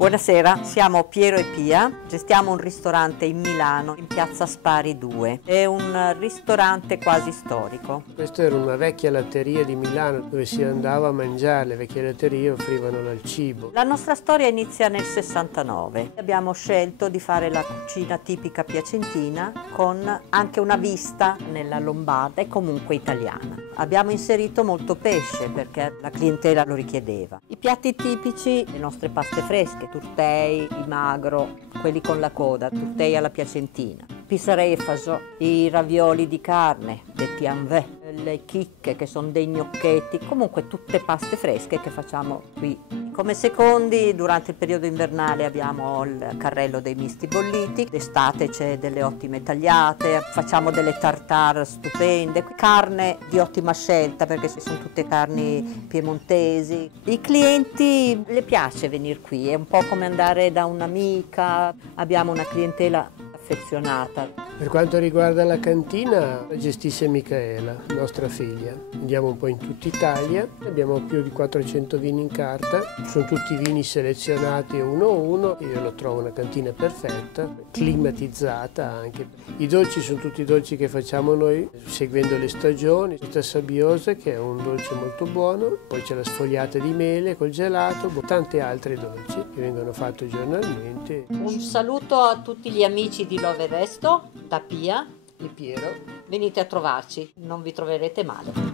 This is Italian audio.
Buonasera, siamo Piero e Pia, gestiamo un ristorante in Milano, in piazza Spari 2. È un ristorante quasi storico. Questa era una vecchia latteria di Milano dove si andava a mangiare, le vecchie latterie offrivano il cibo. La nostra storia inizia nel 69. Abbiamo scelto di fare la cucina tipica piacentina con anche una vista nella lombarda e comunque italiana. Abbiamo inserito molto pesce perché la clientela lo richiedeva. I piatti tipici, le nostre paste fresche, turtei, il magro, quelli con la coda, turtei alla piacentina, pissarefaso, i ravioli di carne, detti anvè, le chicche che sono dei gnocchetti, comunque tutte paste fresche che facciamo qui. Come secondi, durante il periodo invernale abbiamo il carrello dei misti bolliti, d'estate c'è delle ottime tagliate, facciamo delle tartare stupende, carne di ottima scelta perché sono tutte carni piemontesi. I clienti le piace venire qui, è un po' come andare da un'amica, abbiamo una clientela affezionata. Per quanto riguarda la cantina, la gestisce Micaela, nostra figlia. Andiamo un po' in tutta Italia, abbiamo più di 400 vini in carta, sono tutti vini selezionati uno a uno, io lo trovo una cantina perfetta, climatizzata anche. I dolci sono tutti dolci che facciamo noi, seguendo le stagioni, questa sabbiosa che è un dolce molto buono, poi c'è la sfogliata di mele col gelato, tante altre dolci che vengono fatti giornalmente. Un saluto a tutti gli amici di Love Resto, da Pia E Piero. venite a trovarci, non vi troverete male.